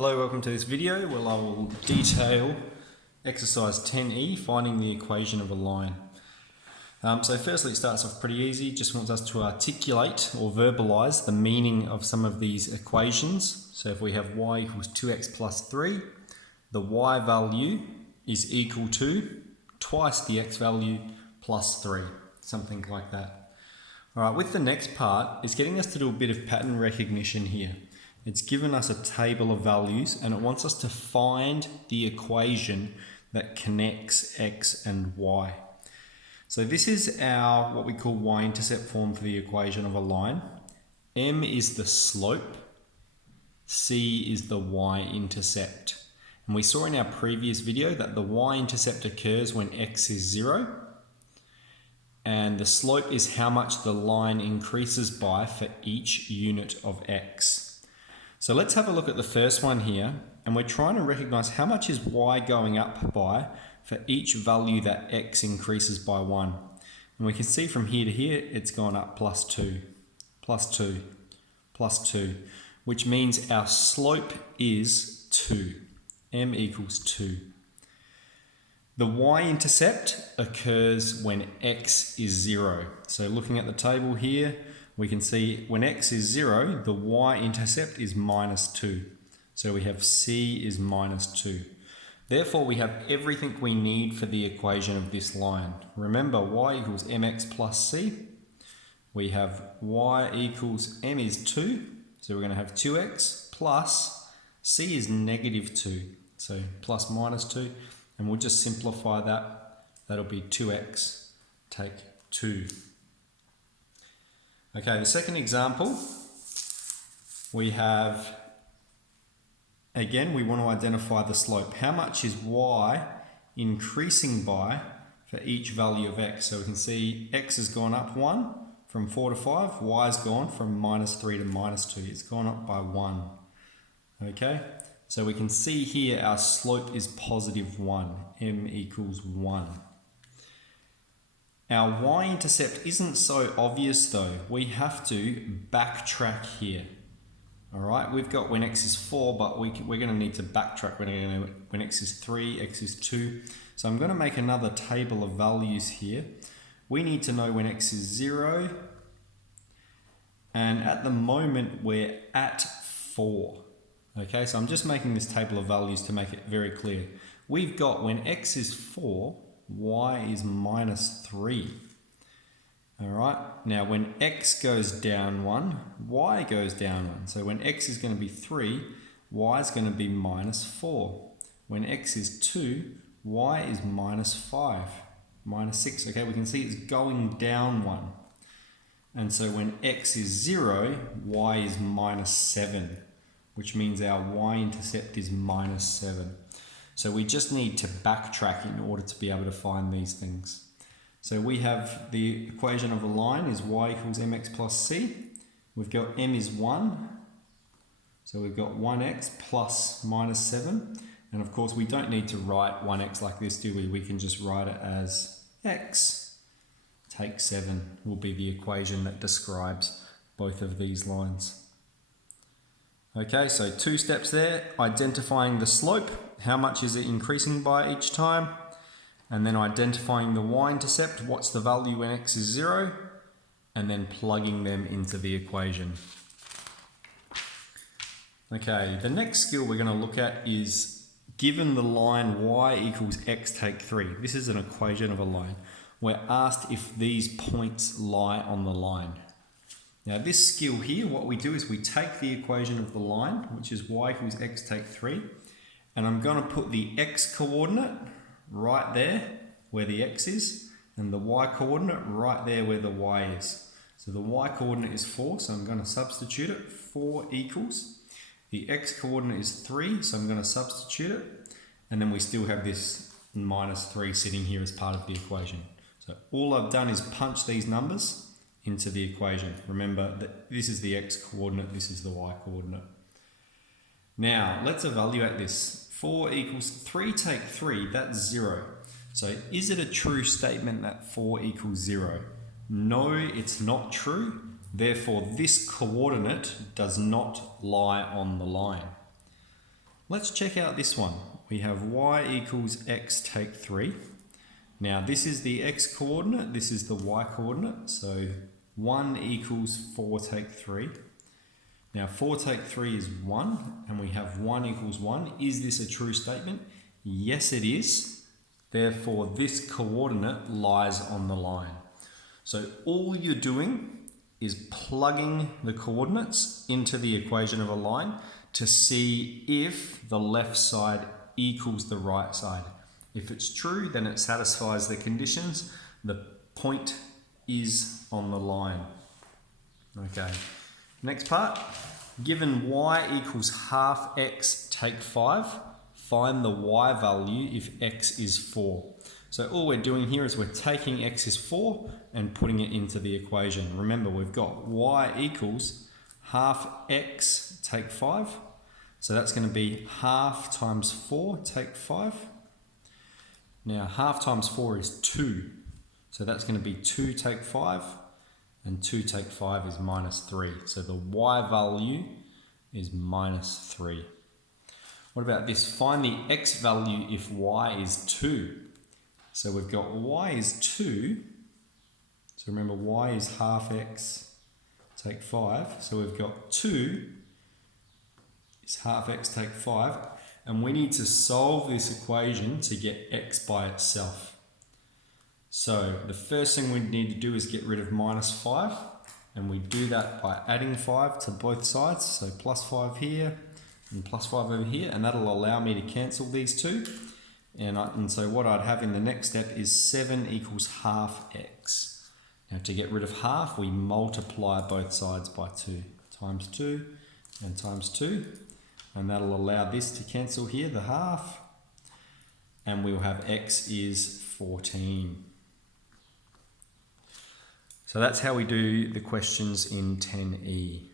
Hello, welcome to this video where I will detail exercise 10e, finding the equation of a line. So firstly, it starts off pretty easy, just wants us to articulate or verbalize the meaning of some of these equations. So if we have y equals 2x plus 3, the y value is equal to twice the x value plus 3, something like that. Alright, with the next part, it's getting us to do a bit of pattern recognition here. It's given us a table of values and it wants us to find the equation that connects x and y. So this is our what we call y-intercept form for the equation of a line. M is the slope, c is the y-intercept. And we saw in our previous video that the y-intercept occurs when x is 0. And the slope is how much the line increases by for each unit of x. So let's have a look at the first one here, and we're trying to recognize how much is y going up by for each value that x increases by 1. And we can see from here to here, it's gone up plus 2, plus 2, plus 2, which means our slope is 2, m equals 2. The y-intercept occurs when x is 0. So looking at the table here, we can see when x is 0, the y-intercept is minus 2. So we have c is minus 2. Therefore, we have everything we need for the equation of this line. Remember, y equals mx plus c. We have y equals m is 2. So we're going to have 2x plus c is negative 2. So plus minus 2. And we'll just simplify that. That'll be 2x take 2. Okay, the second example, we have, again, we want to identify the slope. How much is y increasing by for each value of x? So we can see x has gone up 1 from 4 to 5, y has gone from minus 3 to minus 2. It's gone up by 1. Okay, so we can see here our slope is positive 1, m equals 1. Our y-intercept isn't so obvious though. We have to backtrack here. All right, we've got when x is 4, but we're going to need to backtrack when x is 3, x is 2. So I'm going to make another table of values here. We need to know when x is 0. And at the moment, we're at 4. Okay, so I'm just making this table of values to make it very clear. We've got when x is 4, y is minus 3. All right, now when x goes down 1, y goes down 1. So when x is going to be 3, y is going to be minus 4. When x is 2, y is minus 5, minus 6. Okay, we can see it's going down 1. And so when x is 0, y is minus 7, which means our y-intercept is minus 7. So we just need to backtrack in order to be able to find these things. So we have the equation of a line is y equals mx plus c. We've got m is 1. So we've got 1x plus minus 7. And of course we don't need to write 1x like this, do we? We can just write it as x take 7 will be the equation that describes both of these lines. Okay, so 2 steps there, identifying the slope, how much is it increasing by each time, and then identifying the y-intercept, what's the value when x is 0, and then plugging them into the equation. Okay, the next skill we're going to look at is given the line y equals x take 3. This is an equation of a line. We're asked if these points lie on the line. Now this skill here, what we do is we take the equation of the line, which is y equals x take 3, and I'm going to put the x coordinate right there where the x is, and the y coordinate right there where the y is. So the y coordinate is 4, so I'm going to substitute it. 4 equals. The x coordinate is 3, so I'm going to substitute it, and then we still have this minus 3 sitting here as part of the equation. So all I've done is punch these numbers into the equation. Remember that this is the x coordinate, this is the y coordinate. Now let's evaluate this. 4 equals 3 take 3, that's 0. So is it a true statement that 4 equals 0? No, it's not true. Therefore this coordinate does not lie on the line. Let's check out this one. We have y equals x take 3. Now this is the x coordinate, this is the y coordinate, so 1 equals 4 take 3. Now 4 take 3 is 1, and we have 1 equals 1. Is this a true statement? Yes, it is. Therefore, this coordinate lies on the line. So all you're doing is plugging the coordinates into the equation of a line to see if the left side equals the right side. If it's true, then it satisfies the conditions. The point is on the line. Okay, next part. Given y equals half x take 5, find the y value if x is 4. So all we're doing here is we're taking x is 4 and putting it into the equation. Remember, we've got y equals half x take 5. So that's going to be half times 4 take 5. Now half times 4 is 2. So that's going to be 2 take 5. And 2 take 5 is minus 3. So the y value is minus 3. What about this? Find the x value if y is 2. So we've got y is 2. So remember, y is half x take 5. So we've got 2 is half x take 5. And we need to solve this equation to get x by itself. So the first thing we need to do is get rid of minus 5. And we do that by adding 5 to both sides. So plus 5 here and plus 5 over here. And that'll allow me to cancel these two. And so what I'd have in the next step is 7 equals half x. Now to get rid of half, we multiply both sides by 2. Times 2 and times 2. And that'll allow this to cancel here, the half. And we'll have x is 14. So that's how we do the questions in 10E.